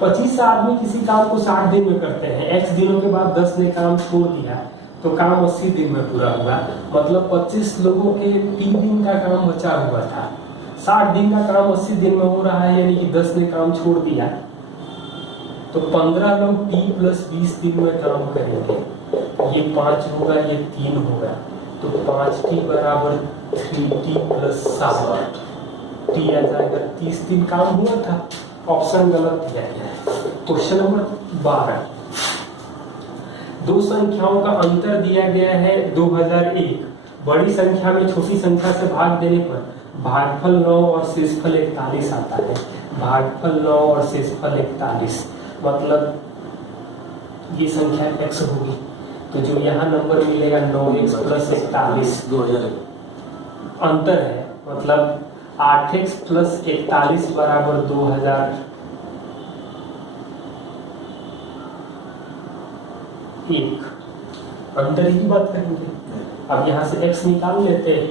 25 आदमी किसी काम को 60 दिन में करते हैं, x दिनों के बाद 10 ने काम छोड़ दिया तो काम 80 दिन में पूरा हुआ। मतलब 25 लोगों के 3 दिन का काम बचा हुआ था, 60 दिन का काम 80 दिन में हो रहा है, यानी कि 10 ने काम छोड़ दिया तो 15 लोग t + 20 दिन में काम करेंगे। ये 5 होगा, ये 3 होगा, तो 5t = 3t + 7 t आ जाएगा। 30 दिन काम हुआ था, ऑप्शन गलत दिया गया है। क्वेश्चन नंबर 12, दो संख्याओं का अंतर दिया गया है 2001, बड़ी संख्या में छोटी संख्या से भाग देने पर भागफल 9 और शेषफल 41 आता है। भागफल 9 और शेषफल 41 मतलब ये संख्या x होगी, तो जो यहाँ नंबर मिलेगा 9x + 41 2001 अंतर है, मतलब 8x + 41 = 2001। अंतर की बात करेंगे। अब यहाँ से x निकाल लेते हैं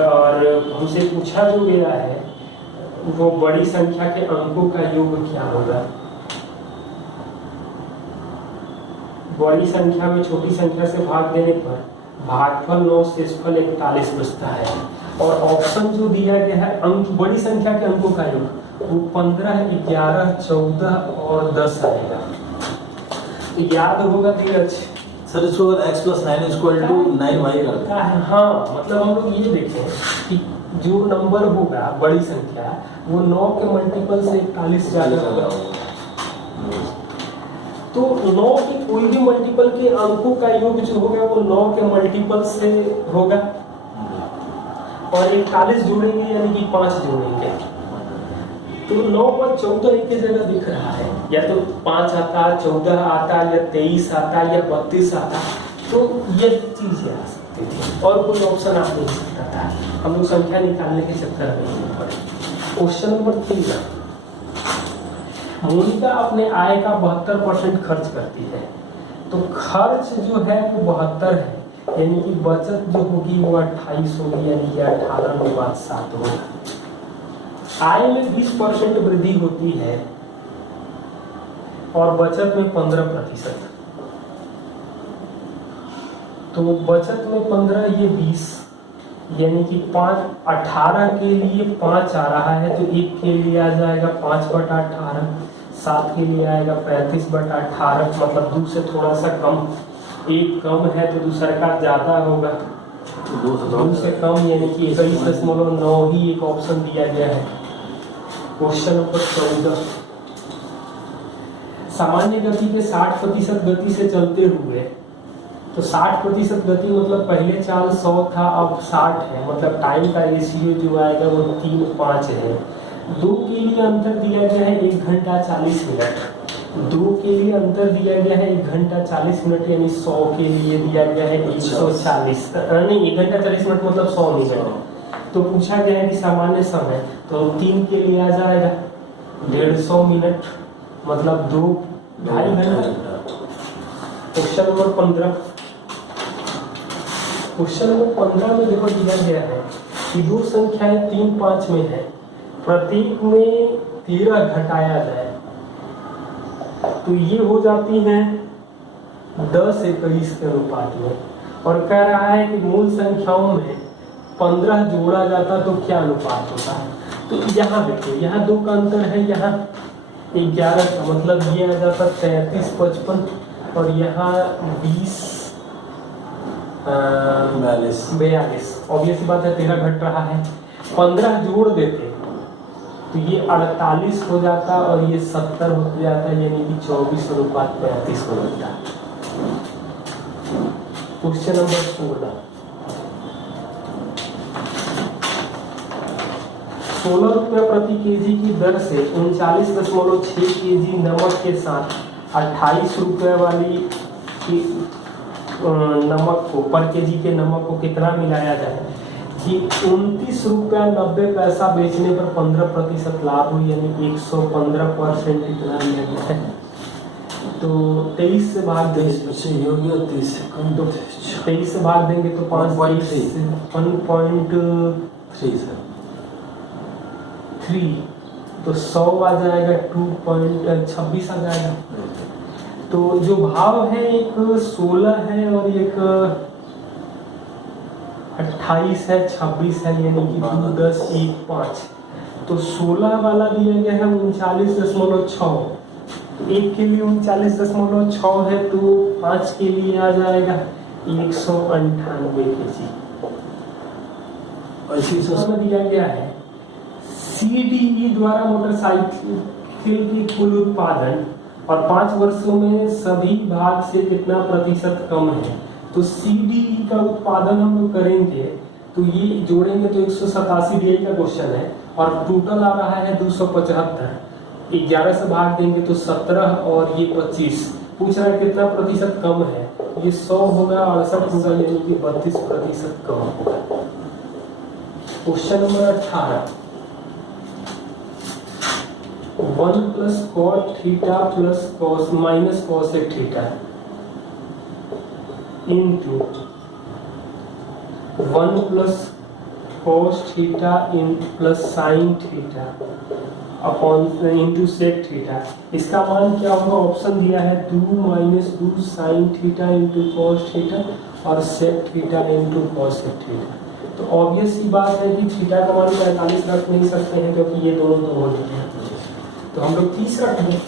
और हमसे पूछा जो गया है वो बड़ी संख्या के अंकों का योग क्या होगा। बड़ी संख्या में छोटी संख्या से भाग देने पर भागफल 9 शेषफल 41 बचता है, और ऑप्शन जो दिया गया है अंक बड़ी संख्या के अंकों का योग वो 15, 11, 14 और 10 आएगा। याद होगा धीरज सर, इसको अगर x + 9 = 9y करते हैं। हाँ, मतलब हम लोग ये देखें कि जो नंबर होगा बड़ी संख्या वो 9 के मल्टीपल से 41 ज्यादा होगा, तो 9 के कोई भी मल्टीपल के अंकों का योग जो होगा वो 9 के मल्टीपल से होगा, और 41 जोड़ेंगे यानी कि 5 जोड़ेंगे, तो 9 और 14 एक ही जगह दिख रहा है, या तो 5 आता, 14 आता, या 23 आता, या 32 आता, तो ये चीजें आ सकती थी, और कोई ऑप्शन आ नहीं सकता था। हम लोग संख्या निकालने के चक्कर में नहीं पड़े। क्वेश्चन नंबर 3, मोनिका अपने आय का 72% खर्च करती है, तो खर्च जो है वो 72 है, यानी कि बचत जो होगी वो 28 होगी, यानी कि 18/7 होगा। आय में 20% वृद्धि होती है और बचत में 15%, तो बचत में 15 ये 20, यानी कि 18 के लिए 5 आ रहा है, तो 1 के लिए आ जाएगा 5/18, 7 के लिए आएगा 35/18, मतलब 2 से थोड़ा सा कम, एक कम है तो दूसरा का ज्यादा होगा, 2 से कम, यानी कि 21.9 ही एक ऑप्शन दिया गया है। क्वेश्चन नंबर 14, सामान्य गति के 60% गति से चलते हुए, तो 60% गति मतलब पहले चाल 100 था, अब 60 है, मतलब टाइम का रेशियो जो आएगा वो 3:5 है। 2 के लिए अंतर दिया गया है 1 घंटा 40 मिनट, 2 के लिए अंतर दिया गया है 1 घंटा 40 मिनट, यानी 100 के लिए दिया गया है 140, नहीं 1 घंटा 40 मिनट मतलब 100 मिनट। तो पूछा गया है कि सामान्य समय, तो 3 के लिए आ जाएगा 150 मिनट, मतलब 2-2.5 घंटा। क्वेश्चन नंबर 15, क्वेश्चन नंबर 15 में देखो दिया गया है कि दो संख्याएं 3, 5 में है, प्रत्येक में 13 घटाया जाए तो ये हो जाती हैं 10, 21 के अनुपात में, और कह रहा है कि मूल संख्याओं में 15 जोड़ा जाता तो क्या अनुपात होता है। तो यहाँ देखो, यहाँ 2 का अंतर है, यहाँ 11 का, मतलब ये आ जाता 33, 55, और यहाँ 20, 42। ऑब्वियस बात है 13 घट रहा है, 15 जोड़ देते तो ये 48 हो जाता और ये 70 हो जाता, यानी कि 24:35 हो जाता। क्वेश्चन नंबर 16, 16 रुपये प्रति केजी की दर से 39.6 केजी नमक के साथ 28 रुपये वाली नमक को, पर केजी के नमक को कितना मिलाया जाए कि 29 रुपया 90 पैसा बेचने पर 15% लाभ हुई, यानी 115% इतना लिया गया है। तो 23 से भाग देंगे, 30 हो गया, 30 से कम, तो 23 से भाग देंगे तो 1.3 3 सर, 3 तो 100 आ जाएगा, 2.26 आ जाएगा। तो जो भाव है एक 16 है और एक 28 है, 26 है, यानी कि 2, 10, 1, 5। तो 16 वाला दिया गया है 39.6, एक के लिए 39.6 है, तो 5 के लिए आ जाएगा 198 kg। इसमें दिया गया है CDE द्वारा मोटरसाइकिल की कुल उत्पादन और 5 वर्षों में सभी भाग से कितना प्रतिशत कम है। तो CDE का उत्पादन हम लोग करेंगे तो ये जोड़ेंगे तो 187 DI का क्वेश्चन है और टोटल आ रहा है 275। 11 से भाग देंगे तो 17 और ये 25। पूछ रहा है कितना प्रतिशत कम है, ये 100 होगा, 68 होगा, यानी कि 32% कम होगा। Question number 18, 1 + cot theta + cos - cosec theta into 1 + cos theta + sin theta upon into sec theta. इसका मान क्या होगा? ऑप्शन दिया है 2 - 2 sin theta into cos theta और sec theta into cosec theta. तो ऑब्वियस सी बात है कि थीटा का मान 45 रख नहीं सकते हैं क्योंकि ये दोनों तो हो गए हैं। तो हम लोग 30 रख दें,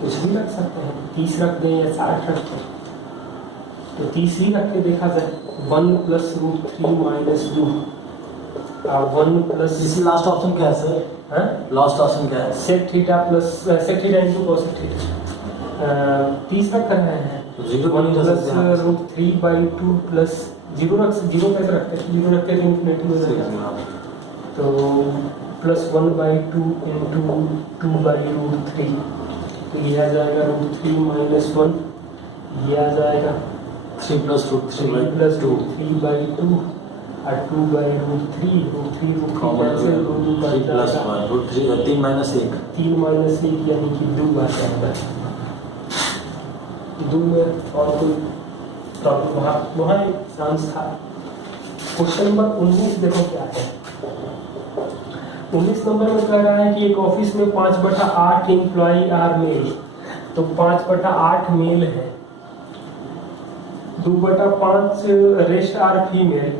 कुछ भी रख सकते हैं, 30 रख दें या 60 रख दें। तो 30 ही रख के देखा जाए। 1 + √3 - 2 और 1 प्लस लास्ट ऑप्शन क्या है सर? लास्ट ऑप्शन क्या है? sec theta into cosec theta. 30 रख कर रहे हैं तो 0 1 + √3/2 प्लस 0 कैसे रखते हैं? 0 रखते हैं तो इन्फिनिटी हो जाएगा। तो +1/2 इंटू 2/√3, तो ये आ जाएगा √3 - 1, ये आ जाएगा 3 + √3/2 3/2 और 2/√3 कैंसिल, 3 + 1 √3 3 - 1 3 - 1 यानी कि 2 आ जाएगा। 2 में और कोई प्रॉब्लम वहाँ एक चांस था। क्वेश्चन नंबर 19 देखो क्या है। 19 नंबर में कह रहा है कि एक ऑफिस में 5/8 एम्प्लॉई आर मेल, तो 5/8 मेल है, 2/5 रेस्ट आर फीमेल।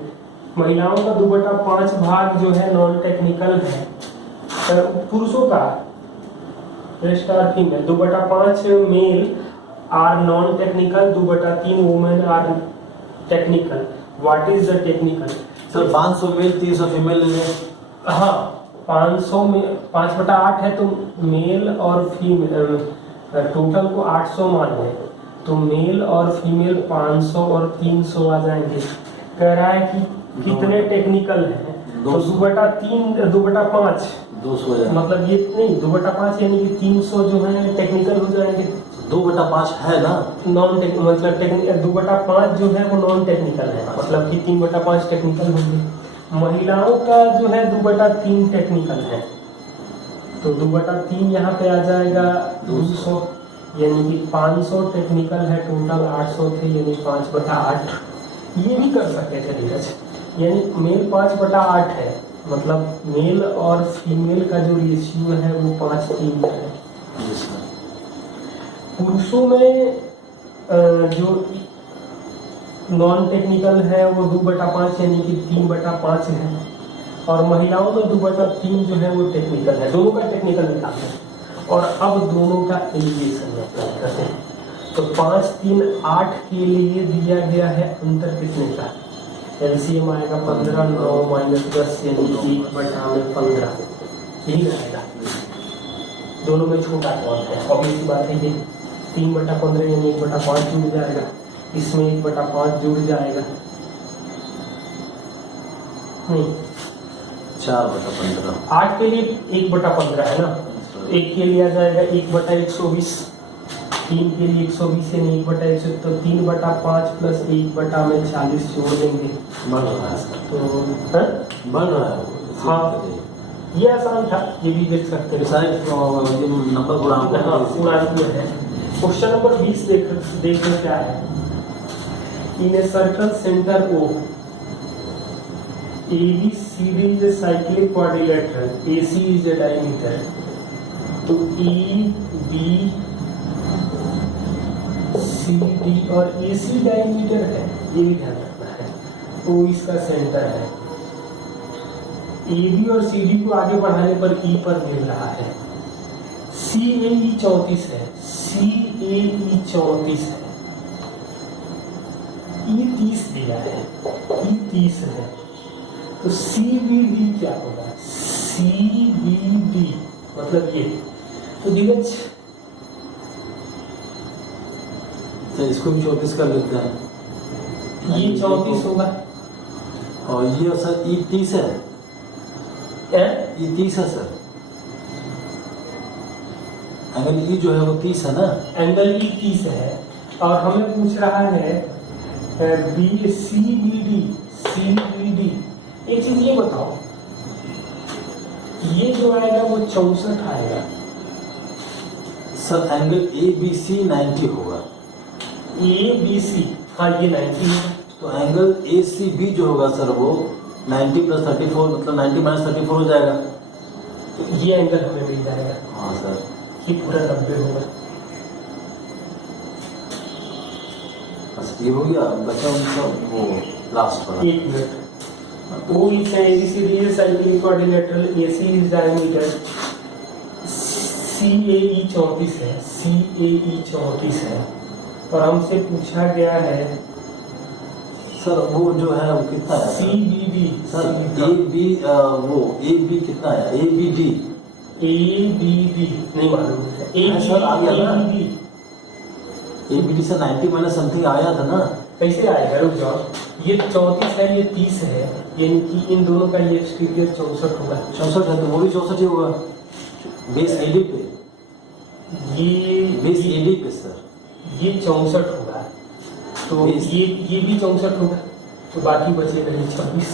महिलाओं का 2/5 भाग जो है नॉन टेक्निकल है, पुरुषों का rest are female, 2/5 male are non technical, 2/3 women are technical. What is the technical? Sir 500 male 300 female ले लें। हाँ, 500 में 5/8 है तो मेल और फीमेल टोटल को 800 मान लें, तो मेल और फीमेल 500 और 300 आ जाएंगे। कह रहा है कि कितने टेक्निकल हैं, तो 2/3 2/5 200 हो जाएगा। मतलब ये नहीं 2/5 यानी कि 300 जो है टेक्निकल हो जाएंगे। 2/5 है ना नॉन टेक्निकल मतलब 2/5 जो है वो नॉन टेक्निकल है, मतलब कि 3/5 टेक्निकल होंगे। महिलाओं का जो है 2/3 टेक्निकल है, तो 2/3 यहाँ पे आ जाएगा 200, यानी कि 500 टेक्निकल है, टोटल 800 थे, यानी 5/8। ये भी कर सकते थे धीरज, यानी मेल 5/8 है, मतलब मेल और फीमेल का जो रेशियो है वो 5:3 है। पुरुषों में जो नॉन टेक्निकल है वो 2/5 यानी कि 3/5 है, और महिलाओं में 2/3 जो है वो टेक्निकल है। दोनों का टेक्निकल निकालते हैं और अब दोनों का एलिगेशन अप्लाई करते हैं। तो 5, 3, 8 के लिए दिया गया है अंतर कितने का? एलसीएम आएगा 15, 9 - 10 यानी 1/15 यही रहेगा। दोनों में छोटा कौन है? ऑब्वियस बात है, ये 3/15 यानी 1/5 जुड़ जाएगा, इसमें 1/5 जुड़ जाएगा, नहीं 4/15। 8 के लिए 1/15 है ना, एक के लिए आ जाएगा 1/120, 3 के लिए 120 यानी 1/100, तो 3/5 प्लस 1/40 जोड़ देंगे बढ़ रहा है तो बढ़ रहा है। हाँ, ये आसान था, ये भी देख सकते हैं। सारे नंबर पूरा हाँ, पूरा किया है। क्वेश्चन नंबर 20 देखो क्या है। In a circle centre O ABC ABCD is a cyclic quadrilateral, AC is a diameter, तो ABCD और AC डायमीटर है, ये भी ध्यान रखना है। तो इसका सेंटर है, AB और CD को आगे बढ़ाने पर E पर मिल रहा है। CAE 34 है, CAE 34 है, E 30 दिया है, E 30 है, तो CBD क्या होगा? CBD मतलब ये, तो धीरज तो इसको भी 34 कर लेते हैं। ये 34 होगा और ये सर E 30 है, E 30 है सर। एंगल E जो है वो 30 है ना, एंगल E 30 है, और हमें पूछ रहा है CBD। एक चीज ये बताओ, ये जो आएगा वो 64 आएगा सर। एंगल ABC 90 होगा, ABC, हाँ ये 90 है, तो एंगल ACB जो होगा सर वो 90 + 34 मतलब 90 - 34 हो जाएगा। तो ये एंगल हमें मिल जाएगा, हाँ सर। ये पूरा 90 होगा। बस ये हो गया, बचा उनका वो लास्ट वाला। एक minute, O is ABCD is cyclic quadrilateral, AC is diameter, CAE 34 है, CAE 34 है, और हमसे पूछा गया है सर वो जो है वो कितना है CBD। सर? AB वो AB कितना है? ABD नहीं मालूम है, सर, आ गया ना? ABD ABD से 90 माइनस समथिंग आया था ना। कैसे आएगा? रुक जाओ, ये 34 है, ये 30 है, यानी कि इन दोनों का ये एक्सटीरियर 64 होगा। 64 है तो वो भी 64 ही होगा। बेस AD पे, बेस AD पे सर ये 64 होगा, तो Base- ये भी 64 होगा, तो बाकी बचेगा ये 26।